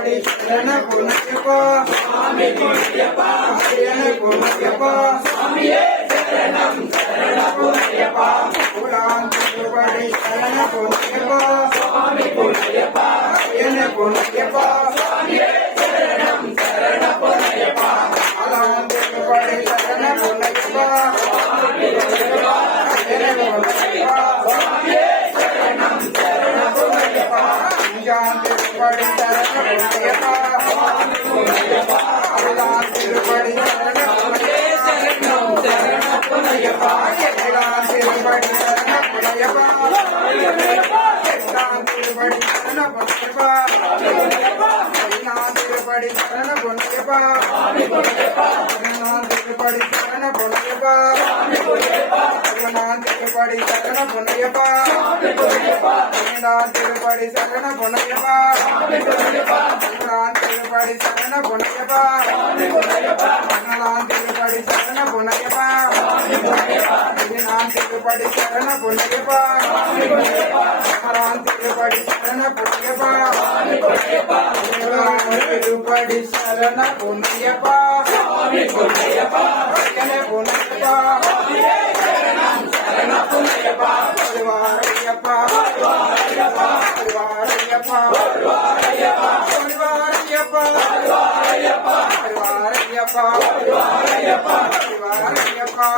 திருப்படி சரண பொன்னையப்பா சுவாமி பொன்னையப்பா சரண பொன்னையப்பா சுவாமியே சரணம் சரண பொன்னையப்பா புரான் திருப்படி சரண பொன்னையப்பா சுவாமி பொன்னையப்பா சரண பொன்னையப்பா சுவாமியே சரணம் சரண பொன்னையப்பா அலாம் திருப்படி சரண பொன்னையப்பா சுவாமி பொன்னையப்பா சரண பொன்னையப்பா சுவாமியே சரணம் சரண பொன்னையப்பா அஞ்சாம் திருப்படி சரண பொன்னையப்பா சுவாமி பொன்னையப்பா அலாம் திருப்படி சரண பொன்னையப்பா சரண பொன்னையப்பா ஏழாம் திருப்படி சரண பொன்னையப்பா எட்டாம் திருப்படி சரண பொன்னையப்பா பதினாம் திருப்படி சரண பொன்னையப்பா பதினாம் திருப்படி சரண பொன்னையப்பா பதினாம் திருப்படி சரண பொன்னையப்பா பன்னெண்டாம் திருப்படி சரண பொன்னையப்பா பதினாம் திருப்படி சரண பொன்னையப்பா பதினாலாம் திருப்படி சரண பொன்னையப்பா பதினாம் திருப்படி சரண பொன்னையப்பா பதினாறாம் திருப்படி சரண பொன்னையப்பா திருப்படி சரண பொன்னையப்பா பொன்னையப்பா பொன்னையப்பா பொன்னையப்பா பரிவாரையப்பா பரிவாரையப்பா பரிவாரையப்பா பரிவாரையப்பா பரிவாரையப்பா பரிவாரையப்பா பரிவாரையப்பா